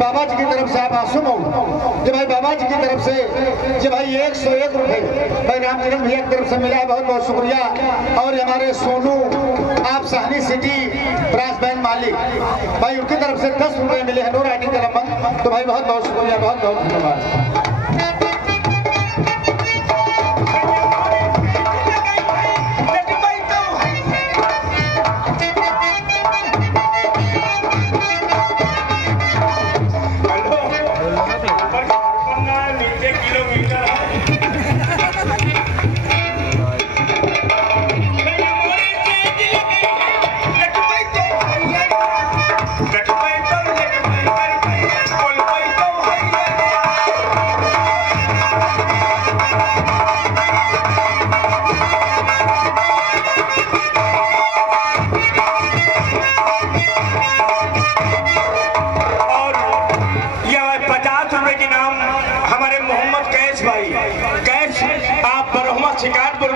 बाबा जी की तरफ से आप आसुम हो जो भाई बाबा जी की तरफ से जो भाई 101 रुपए भाई रामचरण भैया की तरफ से मिला है, बहुत बहुत शुक्रिया। और हमारे सोनू आप सहनी सिटी ब्रांच बैंक मालिक भाई उनकी तरफ से 10 रुपए मिले हैं, नो राइटिंग का नंबर, तो भाई बहुत बहुत शुक्रिया, बहुत बहुत धन्यवाद।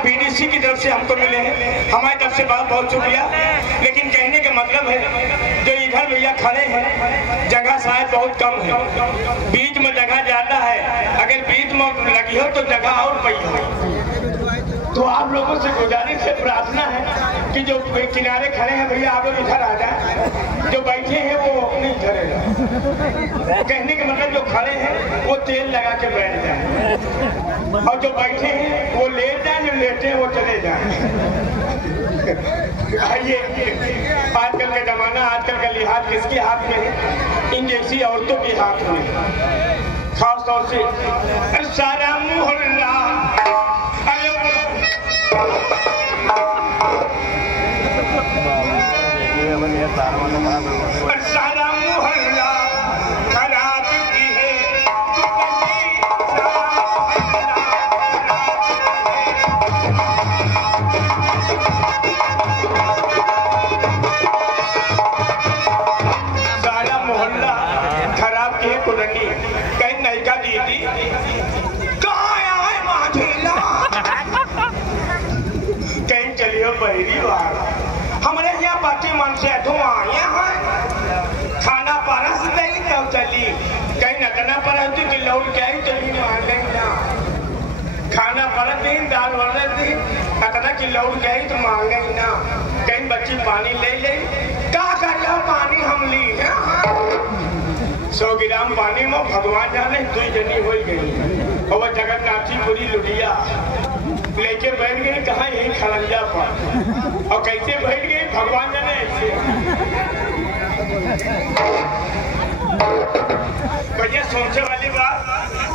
बीडीसी की तरफ से हमको मिले हैं, हमारी तरफ से बहुत बहुत शुक्रिया। लेकिन कहने का मतलब है जो इधर भैया खड़े हैं जगह शायद बहुत कम है, बीच में जगह ज्यादा है, अगर बीच में लगी हो तो जगह और पई हो। तो आप लोगों से गुजारिश है, प्रार्थना है कि जो किनारे खड़े हैं भैया आप लोग इधर आ जाए, जो बैठे हैं वो अपने इधर है। कहने का मतलब जो खड़े हैं वो तेल लगा के बैठ जाए और जो बैठे हैं वो लेट जाए, जो लेटे हैं वो चले जाए। आइए, आजकल का जमाना, आजकल का लिहाज किसके हाथ में है? इन जैसी औरतों के हाथ में, खास तौर से सारा मोहल्ला सारा मोहल्ला खराब की है, सारा मोहल्ला खराब की है कुरंगी। कहीं नयका दीदी कहाँ आए माधेला, कहीं चलियो बहरी वाला हमारे यहाँ बाटी मन से धुआं खाना परस नहीं तो चली, कहीं नटना परस कि लौट के आई चली मान लेना, खाना परस दिन दाल वाले दिन नटना की लौट के आई तो मांग गई ना, कहीं बच्ची पानी ले ले क्या कर पानी हम ली 100 ग्राम पानी में भगवान जाने 2 जनी हो गई और वह जगन्नाथी पूरी लुटिया लेके बैठ गई कहा यही खलंजा पर, और कैसे बैठ गई भगवान जाने ऐसे। भैया सोचे वाली बात,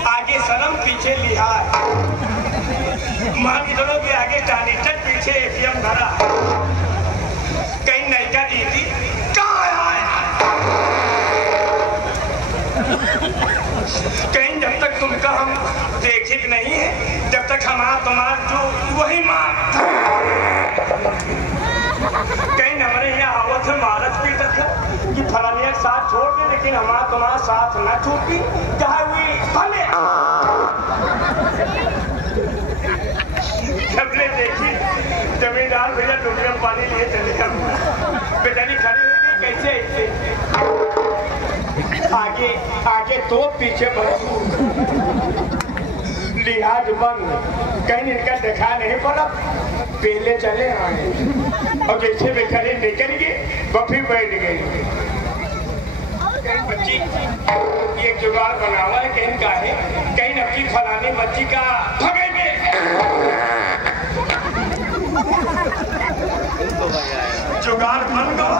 आगे शर्म पीछे लिहाज, महाविद्यालयों के आगे टानीचर पीछे एटीएम धरा, कहीं नयका दीदी कहाँ आए, कहीं जब तक तुमका हम देखे नहीं है, जब तक हमारा तुम्हारा जो वही मार, कहीं हमारे यहाँ आवत से मारत पीटत है कि फलानिया साथ छोड़ दे, लेकिन हमारा तुम्हारा साथ न छूटी, चाहे हुई भले सबने देखी जमींदार भैया डुबिया पानी लिए चले, बेचारी खड़ी होगी कैसे ऐसे आगे आगे तो पीछे बढ़ो लिहाज बंद कहीं इनका देखा नहीं पड़ा पहले चले आए और जैसे बेचारे निकल गए बफी बैठ गई कहीं बच्ची ये जुगाड़ बनावा है कहीं का है कहीं नक्की फलाने बच्ची का भगे में जुगाड़ बन गया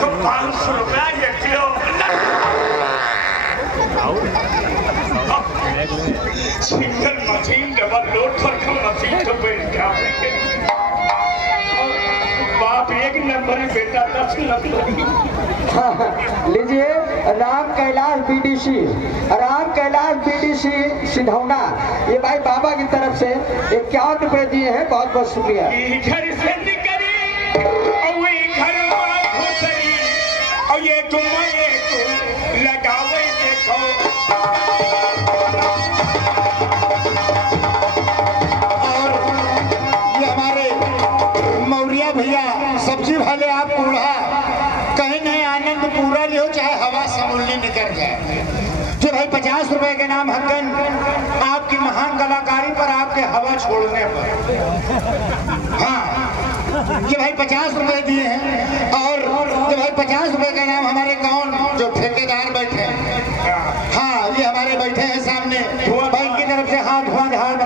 तो 500 रुपया 1 kilo single machine double load पर कम मशीन तो बैठ गया बाप 1 नंबर बेटा 10 नंबर लीजिए राम कैलाश बीडीसी सिधौना ये भाई बाबा की तरफ से 51 रुपए दिए हैं बहुत बहुत शुक्रिया। घर से निकली और वो घर घुसरी और ये तुम्हें लगावे देखो और ये हमारे मौर्या भैया सब्जी वाले आप बूढ़ा कहीं नहीं आनंद पूरा नहीं हो चाहे हवा समूली निकल जाए जो भाई 50 रुपए के नाम हकन आपकी महान कलाकारी पर आपके हवा छोड़ने पर हाँ ये भाई 50 रुपए दिए हैं और ये भाई 50 रुपए का नाम हमारे गांव जो ठेकेदार बैठे हैं हाँ ये हमारे बैठे हैं सामने भाई की तरफ से हाथ धुआं झाड़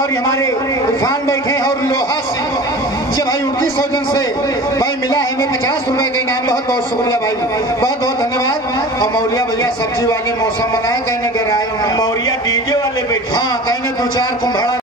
और ये हमारे इरफान बैठे हैं और लोहा सिंह ये भाई उनकी सौजन से भाई मिला है हमें 50 रुपए का इनाम बहुत बहुत शुक्रिया भाई बहुत बहुत धन्यवाद। और मौर्या भैया सब्जी वाले मौसम बनाए कहीं न गिराए मौर्या डीजे वाले बैठे हाँ कहीं न 2-4 कुंभाड़ा